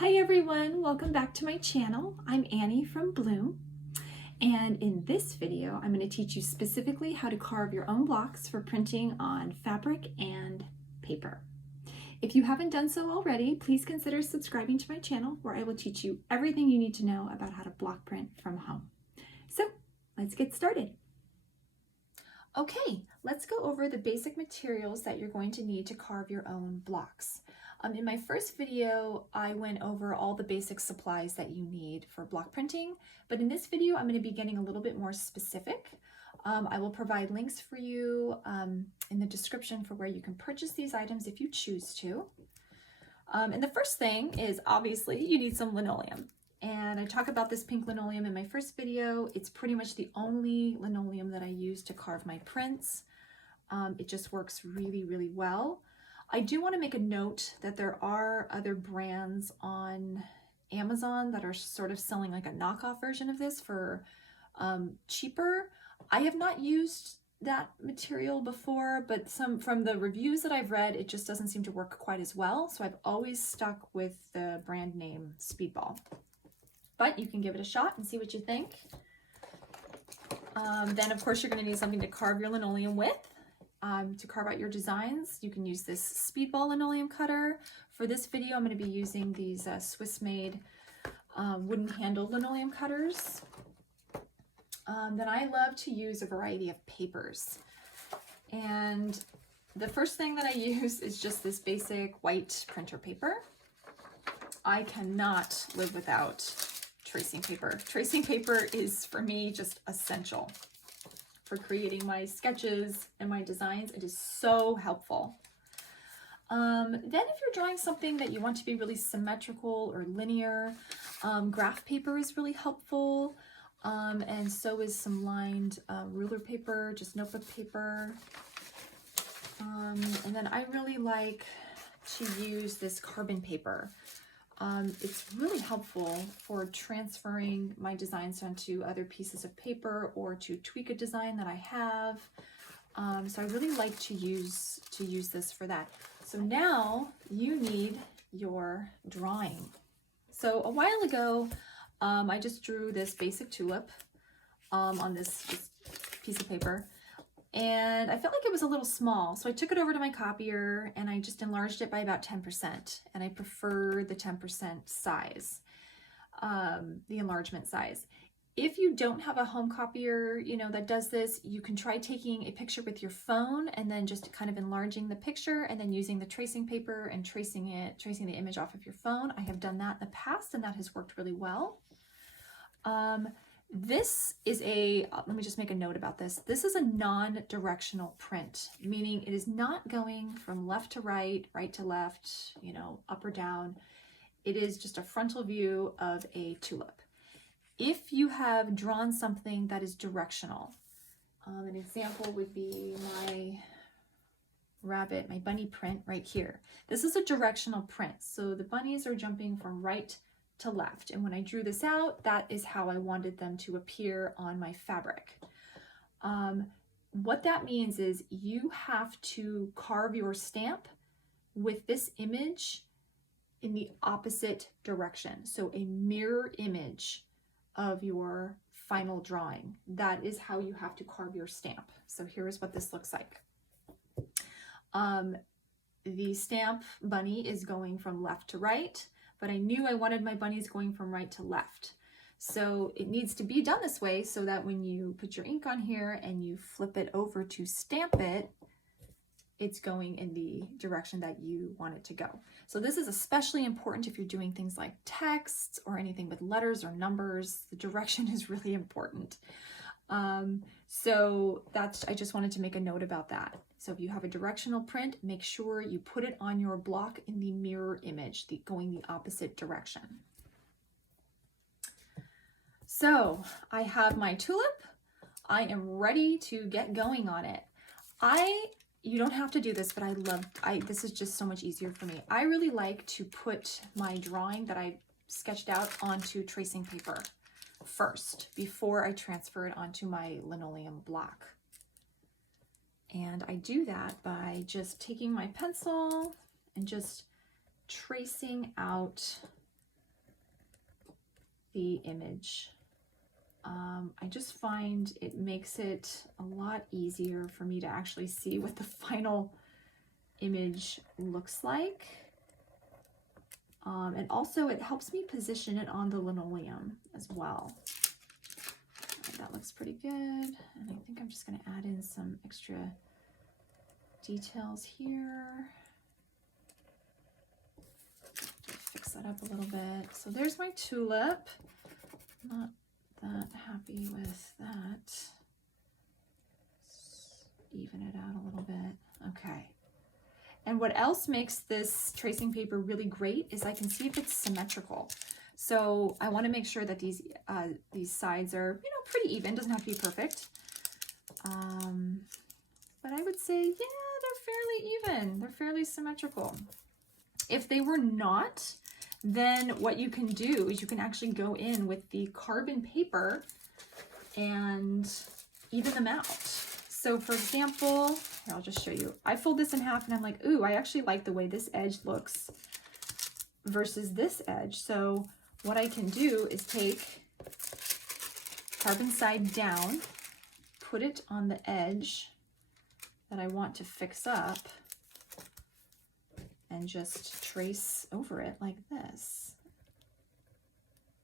Hi everyone, welcome back to my channel. I'm Annie from Bloom, and in this video I'm going to teach you specifically how to carve your own blocks for printing on fabric and paper. If you haven't done so already, please consider subscribing to my channel where I will teach you everything you need to know about how to block print from home. So let's get started. Okay, let's go over the basic materials that you're going to need to carve your own blocks. In my first video, I went over all the basic supplies that you need for block printing, but in this video, I'm going to be getting a little bit more specific. I will provide links for you in the description for where you can purchase these items if you choose to. And the first thing is obviously you need some linoleum. And I talk about this pink linoleum in my first video. It's pretty much the only linoleum that I use to carve my prints. It just works really, really well. I do want to make a note that there are other brands on Amazon that are sort of selling like a knockoff version of this for cheaper. I have not used that material before, but from the reviews that I've read, it just doesn't seem to work quite as well. So I've always stuck with the brand name Speedball. But you can give it a shot and see what you think. Then of course you're going to need something to carve your linoleum with. To carve out your designs, you can use this Speedball linoleum cutter. For this video, I'm going to be using these Swiss-made wooden handled linoleum cutters. Then I love to use a variety of papers. And the first thing that I use is just this basic white printer paper. I cannot live without tracing paper. Tracing paper is, for me, just essential for creating my sketches and my designs. It is so helpful. Then if you're drawing something that you want to be really symmetrical or linear, graph paper is really helpful. And so is some lined ruler paper, just notebook paper. And then I really like to use this carbon paper. It's really helpful for transferring my designs onto other pieces of paper or to tweak a design that I have. So I really like to use this for that. So now you need your drawing. So a while ago, I just drew this basic tulip on this piece of paper. And I felt like it was a little small, so I took it over to my copier and I just enlarged it by about 10%. And I prefer the 10% size, the enlargement size. If you don't have a home copier, that does this, you can try taking a picture with your phone and then just kind of enlarging the picture and then using the tracing paper and tracing the image off of your phone. I have done that in the past and that has worked really well. This is let me just make a note about this. This is a non-directional print, meaning it is not going from left to right, right to left, up or down. It is just a frontal view of a tulip. If you have drawn something that is directional, an example would be my rabbit, my bunny print right here. This is a directional print. So the bunnies are jumping from right to left. And when I drew this out, that is how I wanted them to appear on my fabric. What that means is you have to carve your stamp with this image in the opposite direction. So a mirror image of your final drawing. That is how you have to carve your stamp. So here is what this looks like. The stamp bunny is going from left to right, but I knew I wanted my bunnies going from right to left. So it needs to be done this way so that when you put your ink on here and you flip it over to stamp it, it's going in the direction that you want it to go. So this is especially important if you're doing things like texts or anything with letters or numbers. The direction is really important. So I just wanted to make a note about that. So if you have a directional print, make sure you put it on your block in the mirror image, going the opposite direction. So I have my tulip. I am ready to get going on it. You don't have to do this, but this is just so much easier for me. I really like to put my drawing that I sketched out onto tracing paper first before I transfer it onto my linoleum block. And I do that by just taking my pencil and just tracing out the image. I just find it makes it a lot easier for me to actually see what the final image looks like. And also it helps me position it on the linoleum as well. That looks pretty good. And I think I'm just going to add in some extra details here. Fix that up a little bit. So there's my tulip. Not that happy with that. Let's even it out a little bit. Okay. And what else makes this tracing paper really great is I can see if it's symmetrical. So I want to make sure that these sides are, you know, pretty even. Doesn't have to be perfect. But I would say, yeah, they're fairly even. They're fairly symmetrical. If they were not, then what you can do is you can actually go in with the carbon paper and even them out. So for example, here, I'll just show you. I fold this in half and I'm like, ooh, I actually like the way this edge looks versus this edge. So what I can do is take carbon side down, put it on the edge that I want to fix up, and just trace over it like this.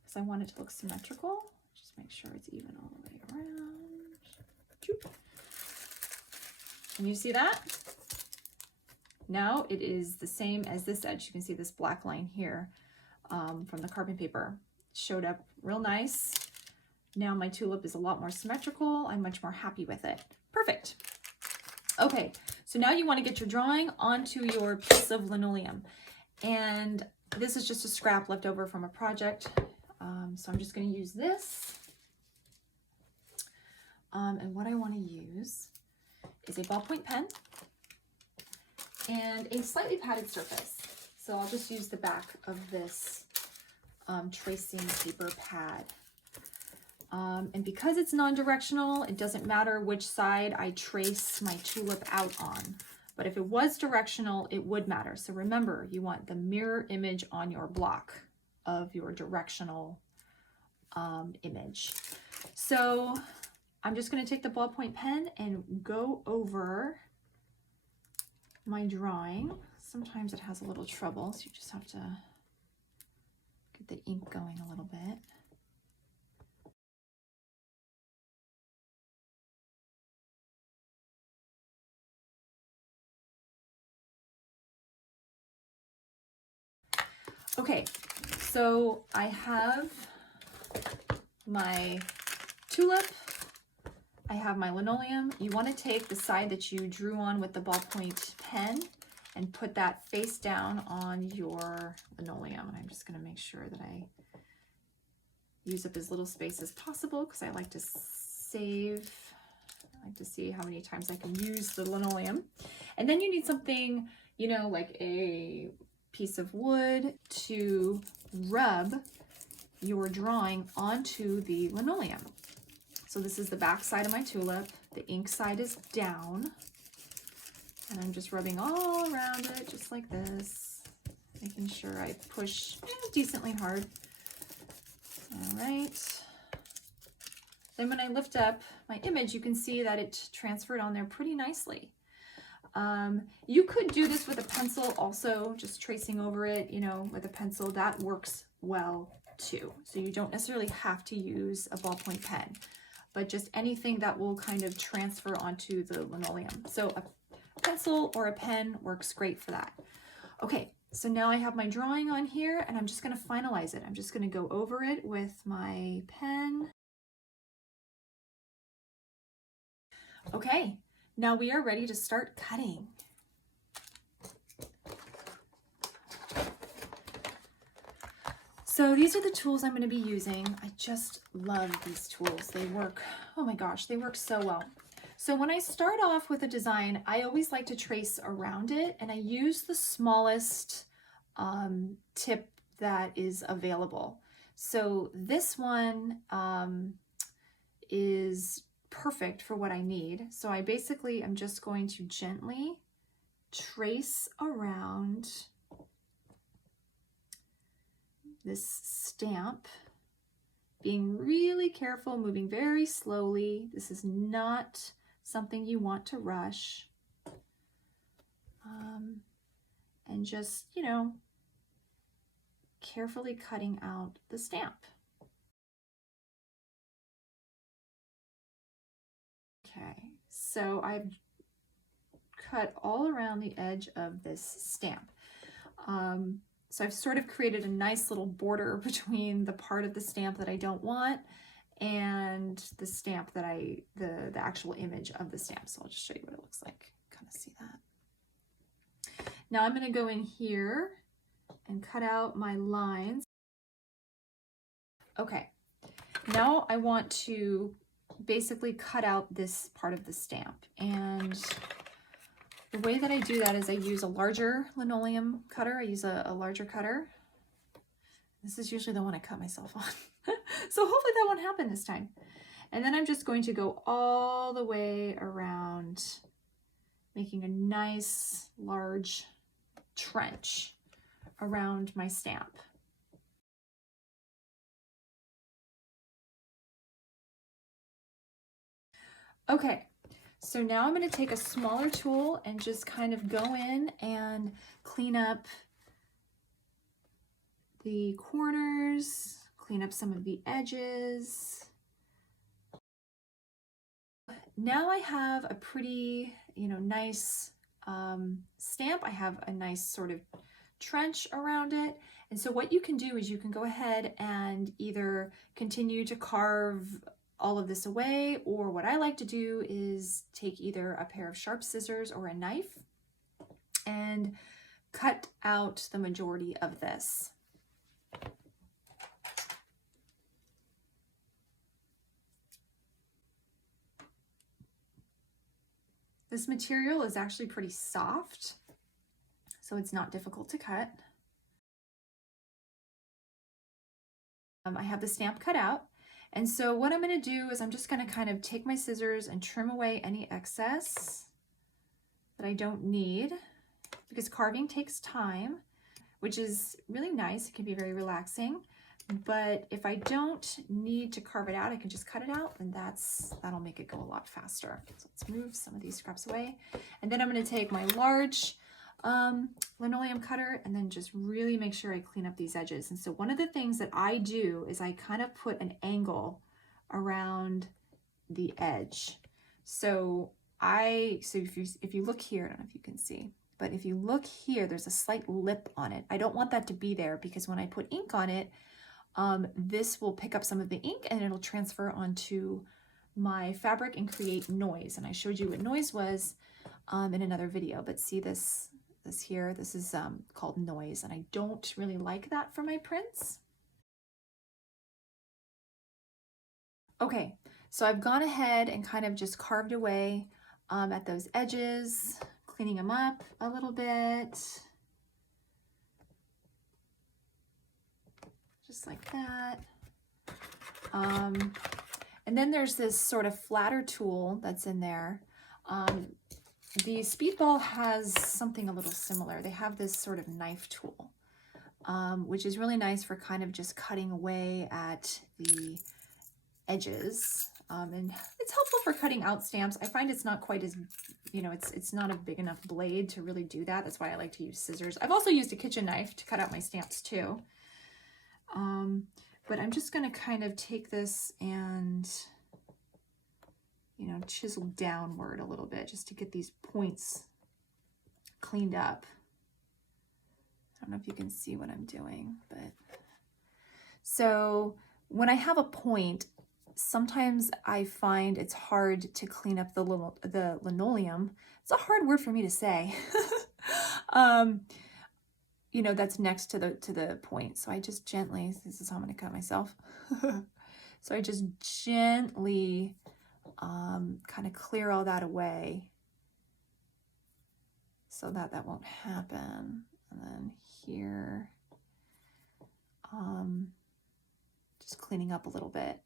Because I want it to look symmetrical. Just make sure it's even all the way around. Can you see that? Now it is the same as this edge. You can see this black line here from the carbon paper. Showed up real nice. Now my tulip is a lot more symmetrical. I'm much more happy with it. Perfect. Okay, so now you want to get your drawing onto your piece of linoleum. And this is just a scrap left over from a project. So I'm just going to use this. And what I want to use is a ballpoint pen and a slightly padded surface. So I'll just use the back of this tracing paper pad. And because it's non-directional, it doesn't matter which side I trace my tulip out on. But if it was directional, it would matter. So remember, you want the mirror image on your block of your directional image. So I'm just going to take the ballpoint pen and go over my drawing. Sometimes it has a little trouble, so you just have to get the ink going a little bit. Okay, so I have my tulip, I have my linoleum. You want to take the side that you drew on with the ballpoint pen and put that face down on your linoleum. And I'm just going to make sure that I use up as little space as possible because I like to save. I like to see how many times I can use the linoleum. And then you need something, you know, like a piece of wood to rub your drawing onto the linoleum. So this is the back side of my tulip. The ink side is down. And I'm just rubbing all around it, just like this, making sure I push decently hard. All right. Then when I lift up my image, you can see that it transferred on there pretty nicely. You could do this with a pencil also, just tracing over it, you know, with a pencil. That works well too. So you don't necessarily have to use a ballpoint pen, but just anything that will kind of transfer onto the linoleum. So a pencil or a pen works great for that. Okay, so now I have my drawing on here and I'm just going to finalize it. I'm just going to go over it with my pen. Okay, now we are ready to start cutting. So these are the tools I'm going to be using. I just love these tools. They work, oh my gosh, they work so well. So when I start off with a design, I always like to trace around it, and I use the smallest tip that is available. So this one is perfect for what I need. So I basically am just going to gently trace around this stamp being really careful, moving very slowly. This is not something you want to rush. And just, you know, carefully cutting out the stamp. Okay, so I've cut all around the edge of this stamp. So I've sort of created a nice little border between the part of the stamp that I don't want and the stamp that the actual image of the stamp. So I'll just show you what it looks like. Kind of see that. Now I'm going to go in here and cut out my lines. Okay, now I want to basically cut out this part of the stamp, and the way that I do that is I use a larger linoleum cutter. I use a larger cutter. This is usually the one I cut myself on. So hopefully that won't happen this time. And then I'm just going to go all the way around, making a nice large trench around my stamp. Okay, so now I'm going to take a smaller tool and just kind of go in and clean up the corners, clean up some of the edges. Now I have a pretty, you know, nice stamp. I have a nice sort of trench around it. And so what you can do is you can go ahead and either continue to carve all of this away, or what I like to do is take either a pair of sharp scissors or a knife and cut out the majority of this. This material is actually pretty soft, so it's not difficult to cut. I have the stamp cut out. And so what I'm going to do is I'm just going to kind of take my scissors and trim away any excess that I don't need, because carving takes time, which is really nice. It can be very relaxing. But if I don't need to carve it out, I can just cut it out, and that'll make it go a lot faster. So let's move some of these scraps away. And then I'm going to take my large linoleum cutter and then just really make sure I clean up these edges. And so one of the things that I do is I kind of put an angle around the edge. So if you look here, I don't know if you can see, but if you look here, there's a slight lip on it. I don't want that to be there, because when I put ink on it, this will pick up some of the ink and it'll transfer onto my fabric and create noise. And I showed you what noise was in another video, but see this here, this is called noise, and I don't really like that for my prints. Okay, so I've gone ahead and kind of just carved away at those edges, cleaning them up a little bit. Just like that. And then there's this sort of flatter tool that's in there. The Speedball has something a little similar. They have this sort of knife tool, which is really nice for kind of just cutting away at the edges. And it's helpful for cutting out stamps. I find it's not quite as, you know, it's not a big enough blade to really do that. That's why I like to use scissors. I've also used a kitchen knife to cut out my stamps too. But I'm just going to kind of take this and, you know, chisel downward a little bit just to get these points cleaned up. I don't know if you can see what I'm doing, but so when I have a point, sometimes I find it's hard to clean up the linoleum. It's a hard word for me to say. You know, that's next to the point. So I just gently, this is how I'm going to cut myself. So I just gently kind of clear all that away so that won't happen. And then here, just cleaning up a little bit.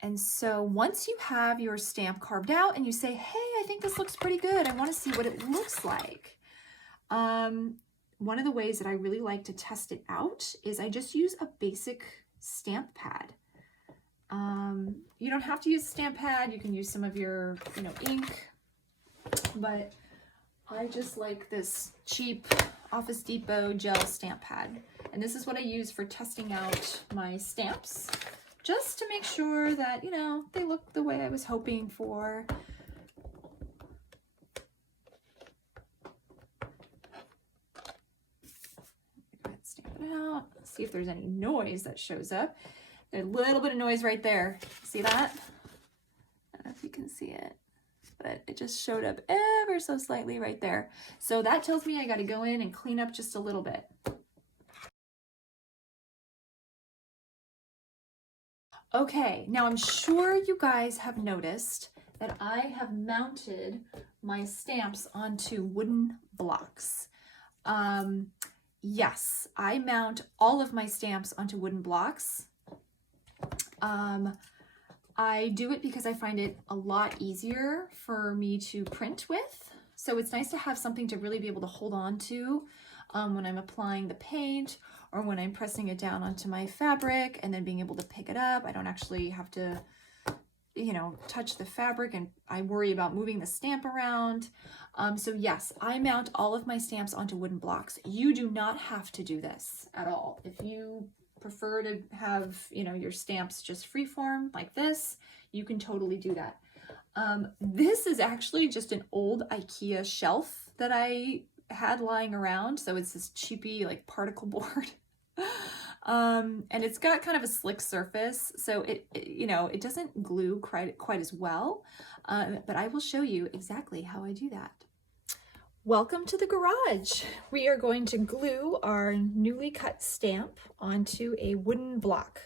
And so once you have your stamp carved out and you say, hey, I think this looks pretty good, I want to see what it looks like. one of the ways that I really like to test it out is I just use a basic stamp pad. You don't have to use a stamp pad. You can use some of your, ink, but I just like this cheap Office Depot gel stamp pad. And this is what I use for testing out my stamps, just to make sure that, they look the way I was hoping for. Go ahead and stamp it out. See if there's any noise that shows up. There's a little bit of noise right there. See that? I don't know if you can see it, but it just showed up ever so slightly right there. So that tells me I got to go in and clean up just a little bit. Okay, now I'm sure you guys have noticed that I have mounted my stamps onto wooden blocks. Yes, I mount all of my stamps onto wooden blocks. I do it because I find it a lot easier for me to print with. So it's nice to have something to really be able to hold on to when I'm applying the paint or when I'm pressing it down onto my fabric and then being able to pick it up. I don't actually have to, touch the fabric, and I worry about moving the stamp around. So yes, I mount all of my stamps onto wooden blocks. You do not have to do this at all. If you prefer to have, your stamps just freeform like this, you can totally do that. This is actually just an old IKEA shelf that I had lying around. So it's this cheapy like particle board. And it's got kind of a slick surface, so it doesn't glue quite as well, but I will show you exactly how I do that. Welcome to the garage. We are going to glue our newly cut stamp onto a wooden block.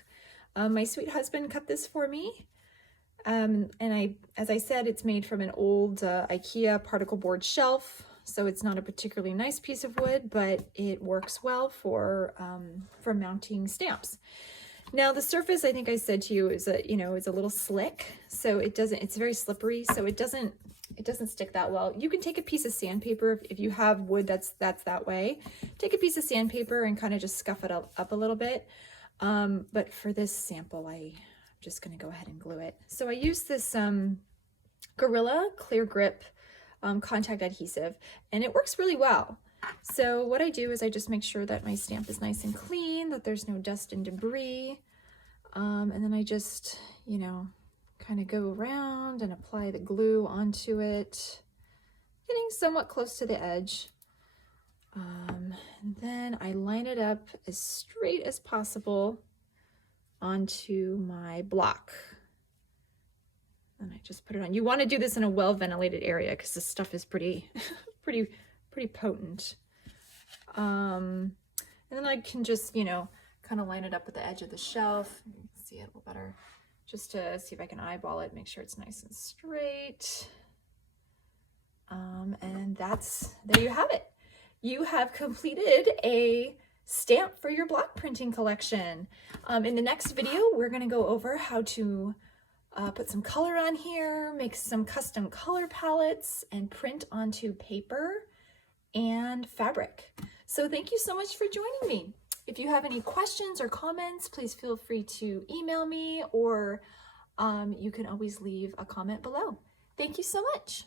My sweet husband cut this for me, and as I said, it's made from an old IKEA particle board shelf. So it's not a particularly nice piece of wood, but it works well for mounting stamps. Now the surface, I think I said to you, is a little slick, so it's very slippery, so it doesn't stick that well. You can take a piece of sandpaper if you have wood that's that way. Take a piece of sandpaper and kind of just scuff it up a little bit. But for this sample, I'm just going to go ahead and glue it. So I use this Gorilla Clear Grip contact adhesive, and it works really well. So what I do is I just make sure that my stamp is nice and clean, that there's no dust and debris, and then I just kind of go around and apply the glue onto it, getting somewhat close to the edge, and then I line it up as straight as possible onto my block. And I just put it on. You want to do this in a well-ventilated area because this stuff is pretty potent. And then I can just, kind of line it up with the edge of the shelf. You can see it a little better. Just to see if I can eyeball it, make sure it's nice and straight. And there you have it. You have completed a stamp for your block printing collection. In the next video, we're going to go over how to put some color on here, make some custom color palettes, and print onto paper and fabric. So thank you so much for joining me. If you have any questions or comments, please feel free to email me, or you can always leave a comment below. Thank you so much.